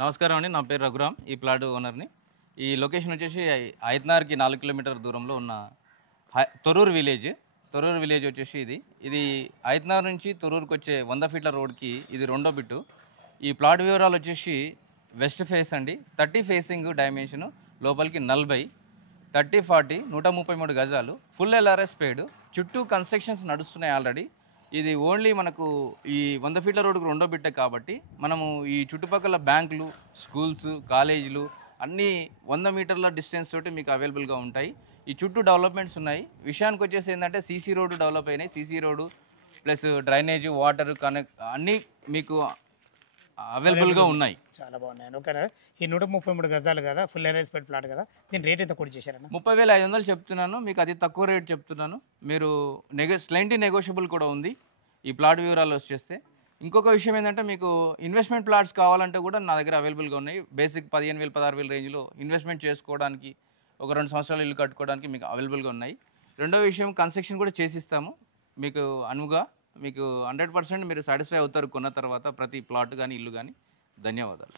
నమస్కారం అండి. నా పేరు రఘురామ్. ఈ ప్లాట్ ఓనర్‌ని. ఈ లొకేషన్ వచ్చేసి ఐతనార్‌కి 4 కిలోమీటర్ల దూరంలో ఉన్న తొర్రూరు విలేజ్. తొర్రూరు విలేజ్ వచ్చేసి ఇది ఐతనార్ నుంచి తొర్రూరుకొచ్చే 100 ఫీట్ల రోడ్‌కి ఇది రెండో బిట్టు. ఈ ప్లాట్ వివరాలు వచ్చేసి వెస్ట్ ఫేస్ అండి. 30 ఫేసింగ్ డైమెన్షన్, లోపలికి 40, 30, 40, 133 గజాలు, ఫుల్ ఎల్ఆర్ఎస్ పేడ్. చుట్టూ కన్స్ట్రక్షన్స్ నడుస్తున్నాయి ఆల్రెడీ. ఇది ఓన్లీ మనకు ఈ 100 ఫీట్ల రోడ్డుకు రెండో బిట్టే కాబట్టి మనము ఈ చుట్టుపక్కల బ్యాంకులు, స్కూల్స్, కాలేజీలు అన్నీ 100 మీటర్ల డిస్టెన్స్ తోటి మీకు అవైలబుల్గా ఉంటాయి. ఈ చుట్టూ డెవలప్మెంట్స్ ఉన్నాయి. విషయానికి వచ్చేసి ఏంటంటే సీసీ రోడ్డు డెవలప్ అయినాయి. CC road plus drainage, water connect అన్నీ మీకు అవైలబుల్గా ఉన్నాయి. చాలా బాగున్నాయి. ఓకేనా? ఈ 133 గజాలు కదా, ఫుల్ ఎరేస్ పెట్ ప్లాట్ కదా, దీని రేట్ ఎంత కొట్టి చేశారన్న? 30,500 చెప్తున్నాను. మీకు అది తక్కువ రేట్ చెప్తున్నాను. మీరు స్లైంట్లీ నెగోషియబుల్ కూడా ఉంది ఈ ప్లాట్ వివరాలు వచ్చేస్తే. ఇంకొక విషయం ఏంటంటే మీకు ఇన్వెస్ట్మెంట్ ప్లాట్స్ కావాలంటే కూడా నా దగ్గర అవైలబుల్గా ఉన్నాయి. బేసిక్ 15,000, 16,000 రేంజ్లో ఇన్వెస్ట్మెంట్ చేసుకోవడానికి, ఒక 2 సంవత్సరాలు ఇల్లు కట్టుకోవడానికి మీకు అవైలబుల్గా ఉన్నాయి. రెండో విషయం, కన్స్ట్రక్షన్ కూడా చేసిస్తాము మీకు అనువుగా. మీకు 100% మీరు సాటిస్ఫై అవుతారు కొన్న తర్వాత ప్రతి ప్లాట్ కానీ ఇల్లు కానీ. ధన్యవాదాలు.